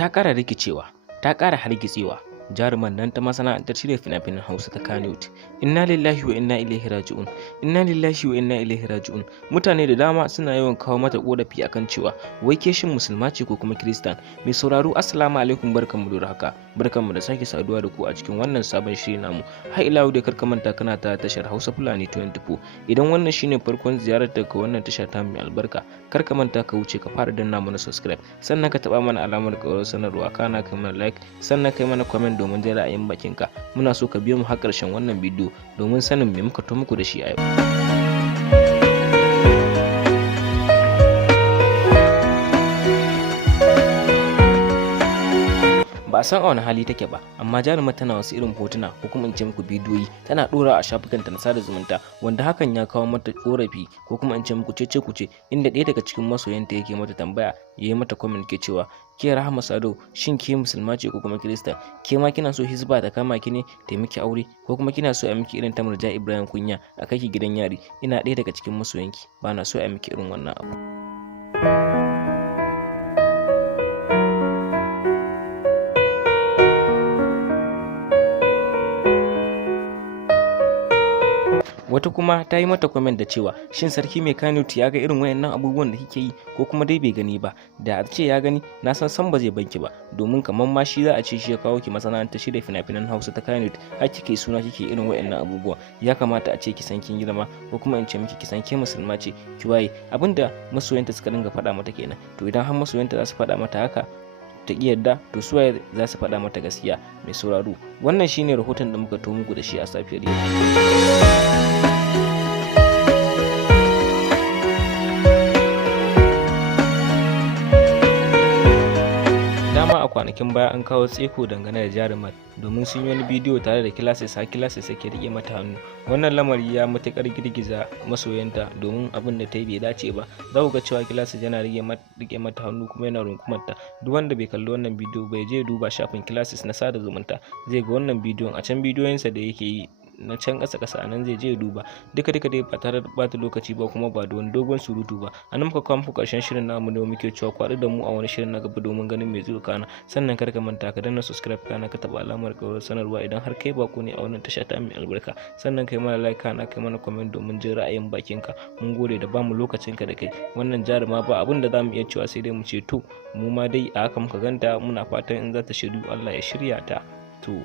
ta ƙara rikicewa, ta ƙara hargitsewa. Jaruman nan ta masana'antar shirya fina-finan Hausa ta Kannywood. Inna lillahi wa inna ilaihi raji'un. Inna lillahi wa inna ilaihi raji'un. Mutane da dama suna yawan kawo mata korafi akan cewa wai ke shin musulma ce ko kuma Kiristan. Mai sauraro assalamu alaikum, barkanmu da haka. Barkanmu da sake saduwa da ku a cikin wannan sabon shiri namu. Har ila yau da karka manta kana ta tashar Hausa Fulani 24. Idan wannan shine farkon ziyarar ka wannan tashar ta mai albarka, karka manta ka wuce ka fara danna mana subscribe. Sannan ka taba mana alamar ƙarar sanarwa, kana kai mana like, sannan kai mana comment domin jin ra'ayin bakinka. Muna so ka biyo mu har ƙarshen wannan bidiyo domin sanin me muka to muku da shi a yau. Ba a san a wani hali take ba, amma jarumar tana wasu irin hotuna ko kuma in ce muku bidiyoyi tana dora a shafukanta na sada zumunta, wanda hakan ya kawo mata korafi ko kuma in ce muku cece kuce, inda ɗaya daga cikin masoyanta yake mata tambaya, yayi mata comment ke cewa ke Rahama Sadau, shin ke musulma ce ko kuma Kirista? Ke ma kina so Hizba ta kama ki ne ta miki aure, ko kuma kina so a miki irin ta Murja Ibrahim Kunya a kai ki gidan yari? Ina ɗaya daga cikin masoyanki, ba na so a miki irin wannan abu. Wata kuma ta yi mata comment da cewa shin sarki mai Kannywood ya ga irin wayannan abubuwan da kike yi ko kuma dai bai gani ba? Da a ce ya gani, na san ba zai banki ba, domin kamar ma shi za a ce shi ya kawo ki masana'antar shirya fina-finan Hausa ta Kannywood har kike suna kike irin wayannan abubuwa. Ya kamata a ce ki san kin girma, ko kuma in ce miki ki san ke musulma ce, ki waye. Abinda masoyanta suka dinga faɗa mata kenan. To idan har masoyanta za su faɗa mata haka ta ƙi yadda, to suwaye za su faɗa mata gaskiya? Mai sauraro, wannan shine rahoton da muka to muku da shi a safiyar yau. Dama a kwanakin baya an kawo tseko dangane da jarumar, domin sun yi wani bidiyo tare da Kilasis, har Kilasis yake rike mata hannu. Wannan lamari ya matukar girgiza masoyanta, domin abin da ta yi bai dace ba. Za ku ga cewa Kilasis yana rike mata hannu kuma yana runkumarta. Duk wanda bai kalli wannan bidiyo bai je duba shafin Kilasis na sada zumunta, zai ga wannan bidiyon a can bidiyoyinsa da yake yi na can ƙasa nan zai je duba. Duka dai ba tare da bata lokaci ba, kuma ba da wani dogon surutu ba. A nan muka kawo muku ƙarshen shirin namu da muke cewa kwaɗu da mu a wani shirin na gaba domin ganin mai zuwa kana. Sannan kar ka manta ka danna subscribe, kana ka taɓa alamar ƙarar sanarwa idan har kai bako ne a wannan tasha ta mai albarka. Sannan kai mana like, kana kai mana comment domin jin ra'ayin bakinka. Mun gode da bamu lokacinka da kai. Wannan jaruma ba abin da zamu iya cewa sai dai mu ce to mu ma dai a haka muka ganta, muna fatan in za ta shiryu Allah ya shirya ta. To